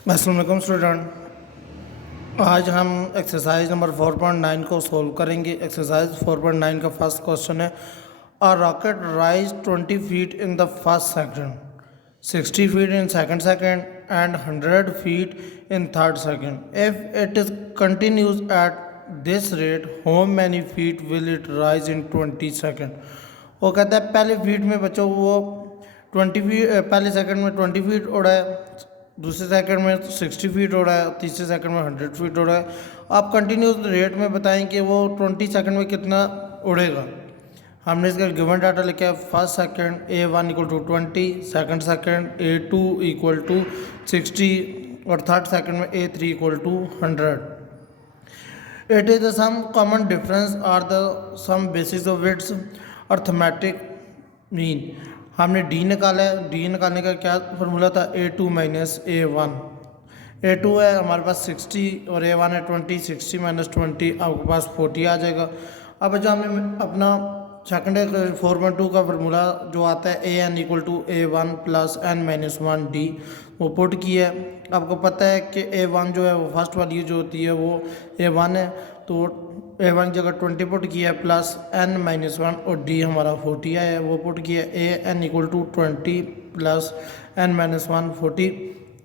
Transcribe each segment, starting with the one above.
अस्सलाम वालेकुम स्टूडेंट। आज हम एक्सरसाइज नंबर 4.9 को सोल्व करेंगे। एक्सरसाइज 4.9 का फर्स्ट क्वेश्चन है, a rocket rise 20 feet in the first second, 60 feet in second second and 100 feet in third second. If it is continues at this rate, how many feet will it rise in 20 second. वो कहता है पहले feet में बच्चों वो 20 feet, पहले second में 20 feet उड़ा है, दूसरे सेकंड में 60 फीट हो रहा है, तीसरे सेकंड में 100 फीट हो रहा है। आप कंटिन्यूस रेट में बताएं कि वो 20 सेकंड में कितना उड़ेगा। हमने इसका गिवन डाटा लिखा है, first second A1 equal to 20, second second A2 equal to 60 और थर्ड सेकंड में A3 equal to 100। It is the sum common difference are the sum basis of its arithmetic mean. हमने D निकाला है, D निकालने का क्या formula था, A2 minus A1। A2 है हमारे पास 60 और A1 है 20, 60 माइनस 20 आपके पास 40 आ जाएगा। अब जो हमने अपना सेकंड 4.2 का फार्मूला जो आता है AN equal to A1 plus N minus 1D वो पुट किया है। आपको पता है कि A1 जो है वो फर्स्ट वैल्यू जो होती है वो A1 है, तो A1 की जगह 20 पुट किया है प्लस N माइनस 1 और D हमारा 40 है वो पुट किया AN equal to 20 plus N minus 1 40।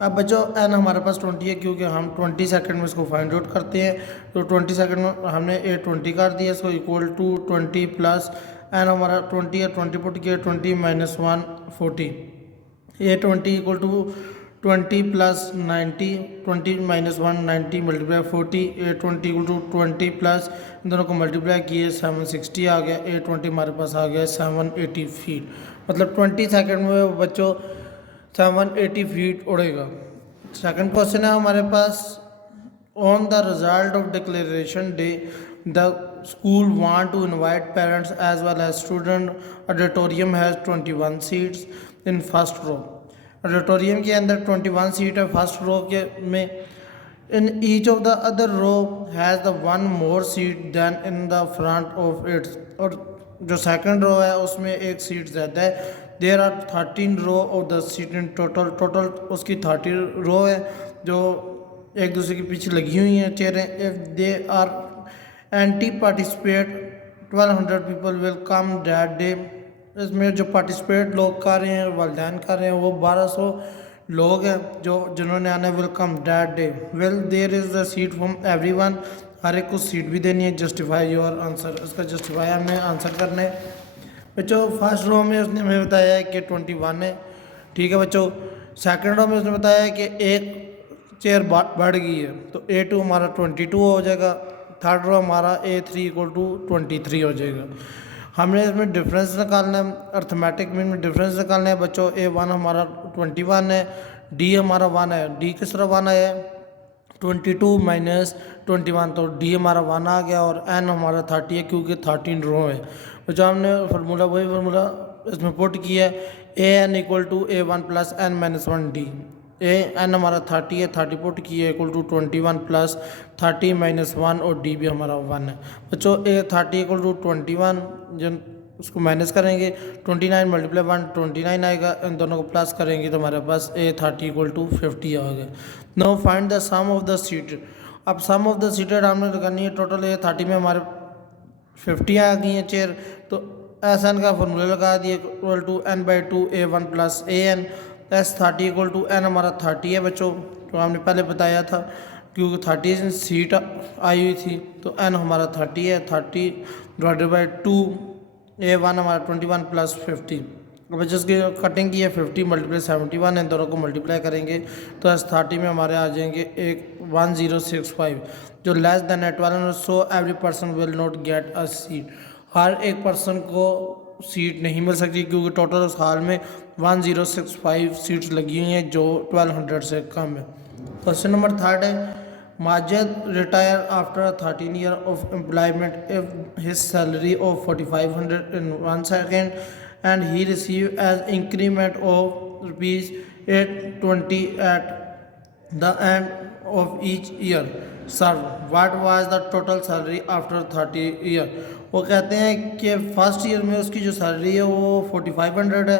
अब बच्चों n हमारे पास 20 है क्योंकि हम 20 सेकंड में इसको फाइंड आउट करते हैं, तो 20 सेकंड में हमने A20 कर दिया इसको इक्वल टू 20 प्लस n हमारा 20 है, 20 पुट किया 20 minus 1 40, A20 equal to 20 plus 90, 20 minus 1 90 multiply 40, A20 equal to 20 plus इन दोनों को मल्टीप्लाई किए 760 आ गया, A20 हमारे पास आ गया 780 फीट। मतलब 20 सेकंड में बच्चों 780 फीट उड़ेगा। सेकंड क्वेश्चन है हमारे पास, on the result of declaration day the school want to invite parents as well as student. Auditorium has 21 seats in first row. Auditorium के अंदर 21 सीट है फर्स्ट रो के में। In each of the other row has the one more seat than in the front of its. और जो second row है उसमें एक सीट ज़्यादा है। There are 13 row of the seat in total, total उसकी 30 रो है जो एक दूसरे के पीछे लगी हुई हैं चेयरें। If they are anticipate 1200 people will come that day. इसमें जो पार्टिसिपेट लोग कर रहे हैं, वालिदैन कर रहे हैं, वो 1200 लोग हैं जो जिन्होंने आना है। Will come that day, will there is the seat from everyone, हर एक को सीट भी देनी है। जस्टिफाई योर आंसर, इसका जस्टिफाई हमें आंसर करना है। बच्चों फर्स्ट रो में उसने हमें बताया है कि 21 है, ठीक है बच्चों। सेकंड रो में उसने बताया है कि एक चेयर बढ़ गई है, तो A2 हमारा 22 हो जाएगा। थर्ड रो हमारा A3 इक्वल टू 23 हो जाएगा। हमने इसमें डिफरेंस निकालना है, अर्थमेटिक मीन में डिफरेंस निकालना है बच्चों। A1 हमारा 21 है, D हमारा 1 है। D किस तरह 1 है, 22 माइनस 21, तो D हमारा 1 आ गया और N हमारा 30 है क्योंकि 13 रो है। तो हमने फार्मूला वही फार्मूला इसमें पुट किया है, AN equal to A1 plus N minus 1D। AN हमारा 30 है, 30 पुट किया इक्वल टू 21 प्लस 30 माइनस 1 और D भी हमारा 1 है। बच्चों A30 इक्वल टू 21, जब उसको माइनस करेंगे 29 मल्टीप्लाई 1 29 आएगा, इन दोनों को प्लस करेंगे तो हमारे पास A30 इक्वल टू 50 आ गया। Now find the sum of the seated. अब सम ऑफ द सीटेड हमने लगानी है, टोटल A30 में हमारे 50 आ गई हैं चेयर, तो SN का फॉर्मूला लगा दिए equal to N/2 A1 plus AN। S30 equal to N हमारा 30 है बच्चों, तो हमने पहले बताया था क्योंकि 30 सीट आई हुई थी, तो N हमारा 30 है। 30 डिवाइडेड बाई 2, A1 हमारा 21 प्लस 50। अब जिसकी कटिंग की है 50 मल्टीप्लाई 71, इन दोनों को मल्टीप्लाई करेंगे तो S30 में हमारे आ जाएंगे एक 1065 जो लेस देन है 1200। So every person will not get a seat, हर एक पर्सन को सीट नहीं मिल सकती क्योंकि टोटल उस हाल में 1065 सीट्स लगी हुई हैं जो 1200 से कम है। क्वेश्चन नंबर थर्ड है, Majid retire after 13 year of employment if his salary of 4500 in 1 second and he received as increment of rupees 820 at the end of each year served. What was the total salary after 30 year? वो कहते हैं कि first year में उसकी जो salary है वो 4500 है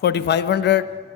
4500,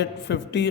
850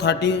30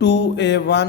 2A1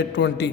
820.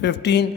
15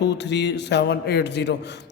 23780.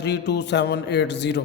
32780.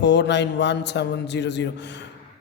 491700.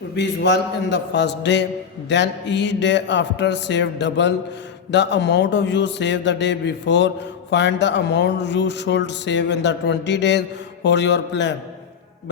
₹1 in the first day, then each day after save double the amount of you saved the day before. Find the amount you should save in the 20 days for your plan.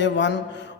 A1,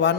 1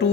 2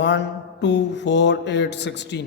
1 2 4 8 16.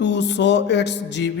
200 GB.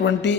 20,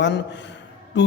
1 2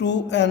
2n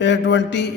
820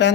10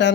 10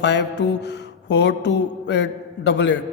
524288.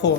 4.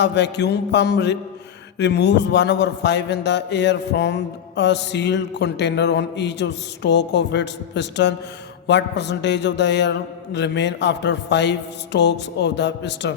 a vacuum pump removes 1/5 in the air from a sealed container on each stroke of its piston. What percentage of the air remain after 5 strokes of the piston?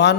1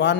1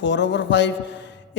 4/5, A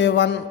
A1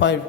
5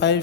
5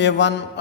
A1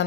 n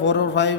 4/5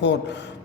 4,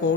4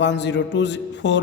1024,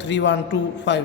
3125,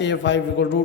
A5 equal to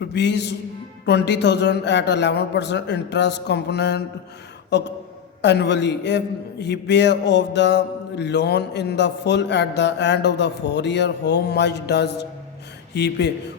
₹20,000 at 11% interest component annually. If he pay off the loan in the full at the end of the 4 year, how much does he pay?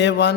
A1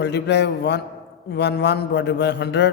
× 111/100.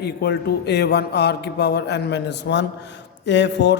= A1 R⁻n-1. A4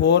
4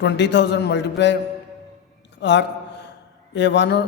20,000 × R. A1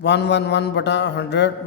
111/100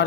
R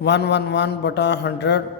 111/100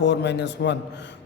4 - 1.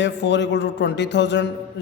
A4 = 20,000.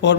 4 -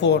4.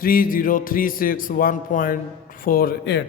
30,361.48.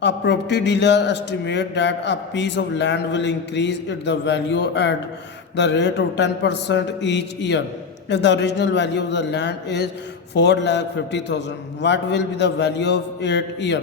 A property dealer estimate that a piece of land will increase its the value at the rate of 10% each year. If the original value of the land is 4,50,000, what will be the value of 8 year?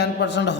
10%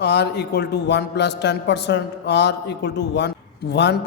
R = 1 + 10%. R = 1 +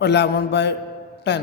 11/10.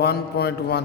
1.1.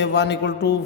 A1 =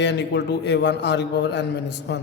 AN = A1 R⁻n-1.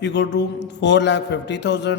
= 4,50,000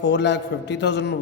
4,50,000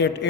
8.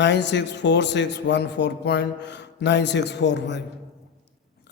964614.9645.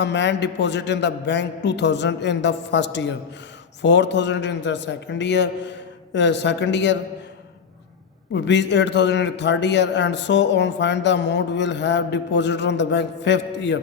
A man deposit in the bank 2,000 in the first year, 4,000 in the second year, ₹8,000 in third year, and so on. Find the amount will have deposited on the bank 5th year.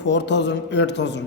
4,000 8,000.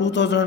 2,000.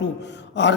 2. R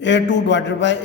A2 /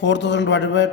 4,000 /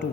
2.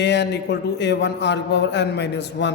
AN = A1 R⁻n-1.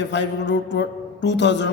A5 = 2,000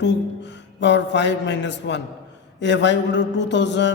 2⁻5 - 1. A5 = 2,000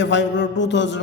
A5 = 2,000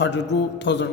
32,000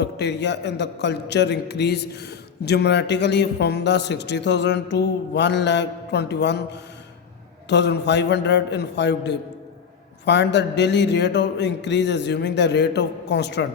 bacteria in the culture increase dramatically from the 60,000 to 1,21,500 in 5 days. Find the daily rate of increase assuming the rate of constant.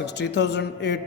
60,000, A2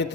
A3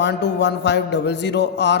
121500. R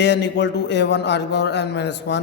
AN = A1 R⁻n-1.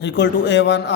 = A1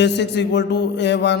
A6 = A1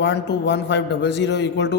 121500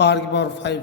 R⁻5.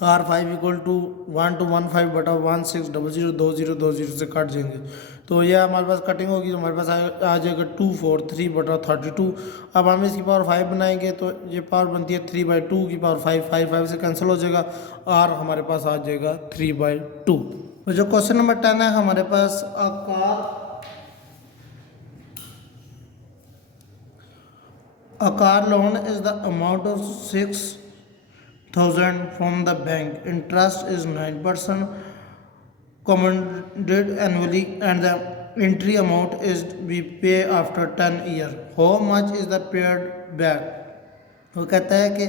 R5 equal to 1,215 बटा 1600 से काट देंगे तो ये हमारे पास cutting होगी तो हमारे पास आ जाएगा 243 बटा 32। अब हम इसकी पावर 5 बनाएंगे तो ये पावर बनती है 3/2 की पावर 5, 5 से कैंसिल हो जाएगा और हमारे पास आ जाएगा 3/2। तो जो क्वेश्चन नंबर 10 है हमारे पास A car loan is the amount of 6,000 from the bank. Interest is 9%, compounded annually, and the entry amount is we pay after 10 years. How much is the paid back? वो कहता है कि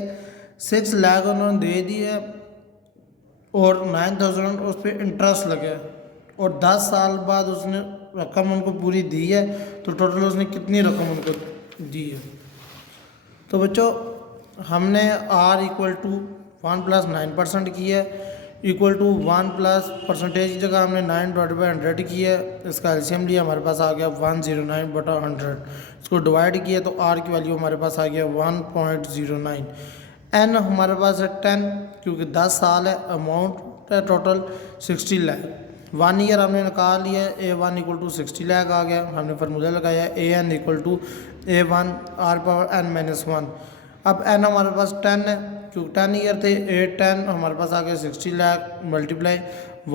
6 लाख उन्होंने दे दिए और 9,000 उस पर इंटरेस्ट लगे और 10 साल बाद उसने रकम उनको पूरी दी है तो टोटल उसने कितनी रकम उनको दी है। तो बच्चों हमने R इक्वल टू 1 + 9% की है इक्वल टू 1 प्लस परसेंटेज की जगह हमने 9/100 की है। इसका एलसीएम लिया हमारे पास आ गया 109/100। इसको डिवाइड किया तो R की वैल्यू हमारे पास आ गया 1.09। N हमारे पास है 10 क्योंकि 10 साल है। अमाउंट है टोटल 60 लाख। 1 ईयर हमने निकाल लिया A1 इक्वल टू 60 लाख आ गया। हमने फार्मूला लगाया AN equal to A1 R⁻n-1। अब N हमारे पास 10 है क्योंकि 10 ईयर थे। A10 हमारे पास आ गया 60 लाख मल्टीप्लाई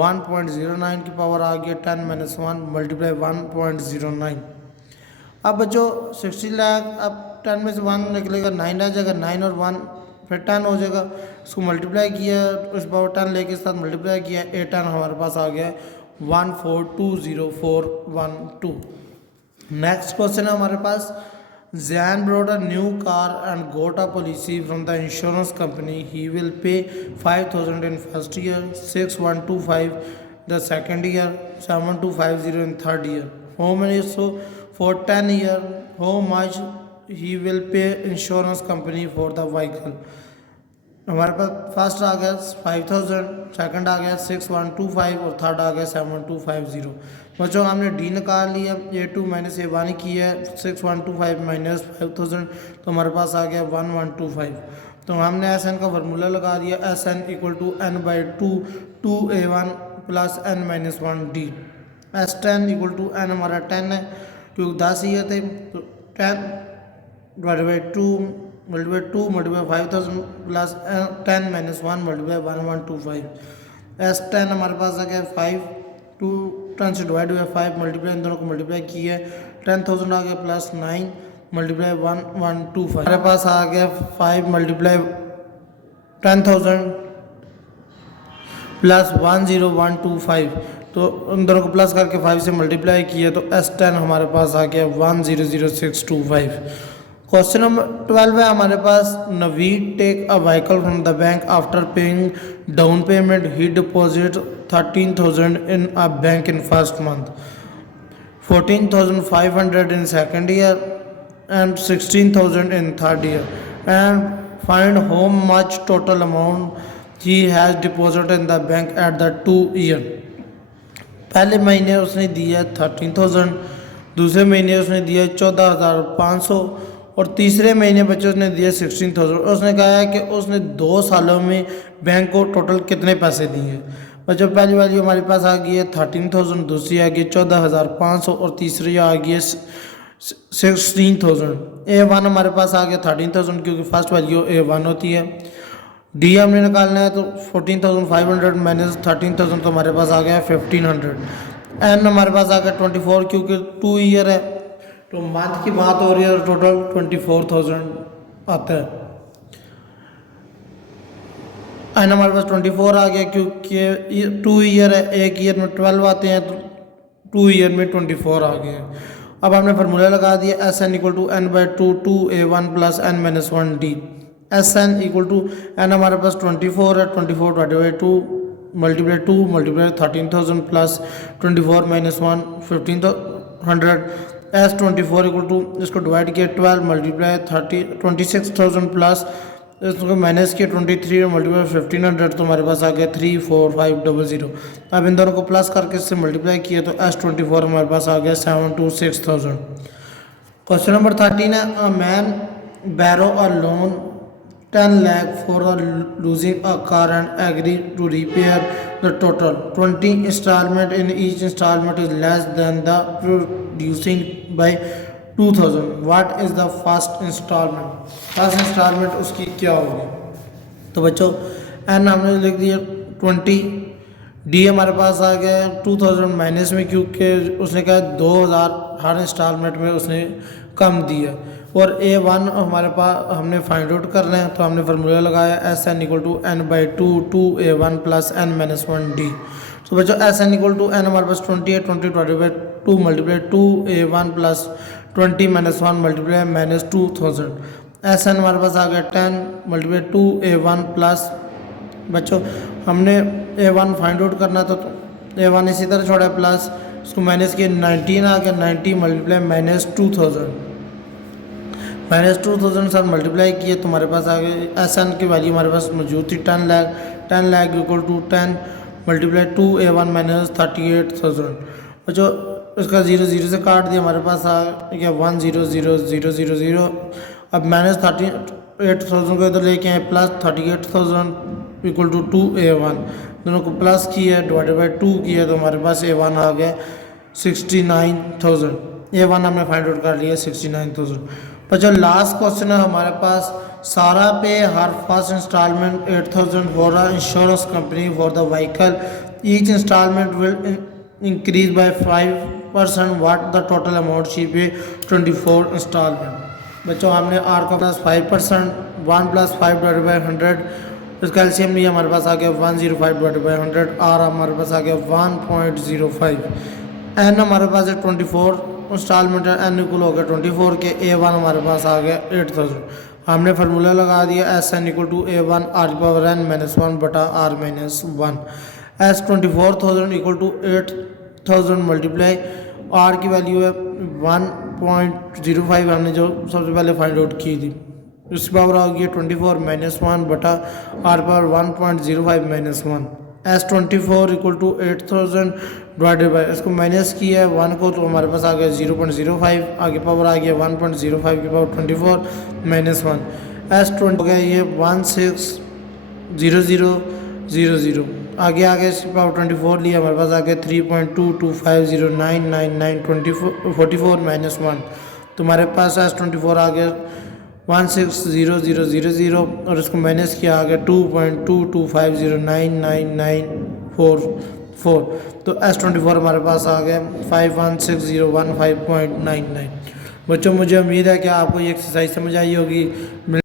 1.09 की पावर आ गया 10-1 मल्टीप्लाई 1.09। अब बच्चों 60 लाख अब 10 में से 1 निकलेगा 9 आ जाएगा। 9 और 1 फिर 10 हो जाएगा। इसको मल्टीप्लाई किया उस पावर 10 लेके साथ मल्टीप्लाई किया A10 हमारे पास आ गया 1420412। नेक्स्ट क्वेश्चन है हमारे पास Zan bought a new car and got a policy from the insurance company. He will pay 5,000 in first year, 6,125 the second year, 7,250 in third year. How many so for 10 year how much he will pay insurance company for the vehicle? हमारे पास first आ गया 5,000, second आ गया 6,125 और third आ गया 7,250। बच्चों हमने D निकाल लिया A2 minus A1 की है 6,125 माइनस 5,000 तो हमारे पास आ गया 1,125। तो हमने SN का फार्मूला लगा दिया SN equal to n/2 2A1 plus n-1D। S10 equal to n हमारा 10 है क्योंकि 10 ईयर थे तो 10 divide by 2 multiply 2 multiply 5,000 plus 10-1 multiply 1,125। S10 हमारे पास आ गया 5 2 10 से डिवाइड हुआ 5 मल्टीप्लाई इन दोनों को मल्टीप्लाई किया 10,000 आ गया प्लस 9 मल्टीप्लाई 1,125। हमारे पास आ गया 5 मल्टीप्लाई 10,000 प्लस 1,0125 तो उन दोनों को प्लस करके 5 से मल्टीप्लाई किया तो S10 हमारे पास आ गया 1,00625। क्वेश्चन नंबर 12 है हमारे पास Naveed take a vehicle from the bank after paying down payment he deposit 13,000 in a bank in first month, 14,500 in second year and 16,000 in third year, and find how much total amount he has deposited in the bank at the 2 year। पहले महीने उसने दिया 13,000, दूसरे महीने उसने दिया 14,500 और तीसरे महीने बच्चे उसने दिया 16,000। उसने कहा है कि उसने 2 सालों में बैंक को टोटल कितने पैसे दिए। बच्चों पहली वैल्यू हमारे पास आ गई है 13,000, दूसरी आ गई 14,500 और तीसरी आ गई है 16,000। A1 हमारे पास आ गया 13,000 क्योंकि फर्स्ट वैल्यू A1 होती है। डी हमने निकालना है तो 14,500 माइनस 13,000 तो हमारे पास आ गया 1,500। एन हमारे पास आ गया 24 क्योंकि 2 ईयर है तो मंथ की बात हो रही है टोटल 24,000 आता है। एन हमारे पास 24 आ गया क्योंकि 2 ईयर है, एक ईयर में 12 आते हैं तो 2 ईयर में 24 आ गए। अब हमने फार्मूला लगा दिया SN equal to n/2 2A1 plus n-1D। SN equal to n हमारे पास 24 है, 24 divided by 2 multiply 2 multiply 13,000 plus 24 minus 1 1,500। S24 equal to इसको डिवाइड किया 12 मल्टीप्लाई 26,000 प्लस इसको माइनस किया 23 मल्टीप्लाई 1,500 तो हमारे पास आ गया 34500। अब इन दोनों को प्लस करके इससे मल्टीप्लाई किया तो S24 हमारे पास आ गया 726,000। क्वेश्चन नंबर 13 है a man borrow a loan 10 lakh for losing a car and agree to repair the total. 20 installment in each installment is less than the producing by 2000. What is the first installment? First installment उसकी क्या होगी? तो बच्चों N हमने लिख दिया 20, D हमारे पास आ गया 2000 माइनस में, क्योंकि उसने कहा 2000 हर इंस्टॉलमेंट में उसने कम दिया, और A1 हमारे पास हमने फाइंड आउट करना है, तो हमने फार्मूला लगाया SN equal to n/2 2A1 plus n-1D। तो बच्चों SN इक्वल टू n हमारे पास 20 है, 20 divided by 2 multiply 2A1 plus 20-1 multiply minus 2000। SN हमारे पास आ गया 10 मल्टीप्लाई 2A1 प्लस, बच्चों हमने A1 फाइंड आउट करना था, तो A1 इसी तरह छोड़ा प्लस, उसको माइनस किया 19 आ गया, 90 multiply minus 2000, minus 2000 sir multiply किए तो हमारे पास आ गए SN की वैल्यू हमारे पास मौजूद थी 10 lakh equal to 10 multiply 2A1 minus 38,000। और जो इसका 0 0 से काट दिया, हमारे पास आ गया 1 0 0 0 0 0। अब माइनस 38,000 को इधर लेके आए, प्लस 38,000 इक्वल टू 2A1, दोनों को प्लस किया डिवाइडेड बाई 2 किया, तो हमारे पास A1 आ गया 69,000। A1 हमने फाइंड आउट कर लिया 69,000। पर जो लास्ट क्वेश्चन है हमारे पास, Sara pay her first installment 8,000 for the insurance company for the vehicle, each installment will increase by 5%, what the total amount she pay 24 instalment. बच्चों हमने आर का प्लस 5%, 1 + 5 डिवाइडेड बाई 100, इसका एलसीएम लिया, हमारे पास आ गया 105 डिवाइडेड बाई 100, आर हमारे पास आ गया 1.05, N हमारे पास है 24 इंस्टॉलमेंट है, एन इक्वल हो गया 24 के, A1 हमारे पास आ गया 8000। हमने फार्मूला लगा दिया SN equal to A1 r⁻n-1 बटा r-1, S 24,000 equal to 8000 multiply R की वैल्यू है 1.05, हमने जो सबसे पहले फाइंड आउट की थी, उसकी पावर आ गई 24 - 1 बटा R power 1.05 - 1, S 24 equal to 8000 divided by, इसको माइनस किया है 1 को, तो हमारे पास आ गया 0.05, आगे पावर आ गया 1.05 की पावर 24 - 1, एस 20 हो गया ये 160000, आगे इसकी पावर 24 लिया, हमारे पास आ गया 3.2250999944 - 1, तो हमारे पास एस 24 आ गया 160000 और इसको माइनस किया आ गया 2.2250999944, तो S24 हमारे पास आ गया 516015.99। बच्चों मुझे उम्मीद है कि आपको ये एक्सरसाइज समझ आई होगी।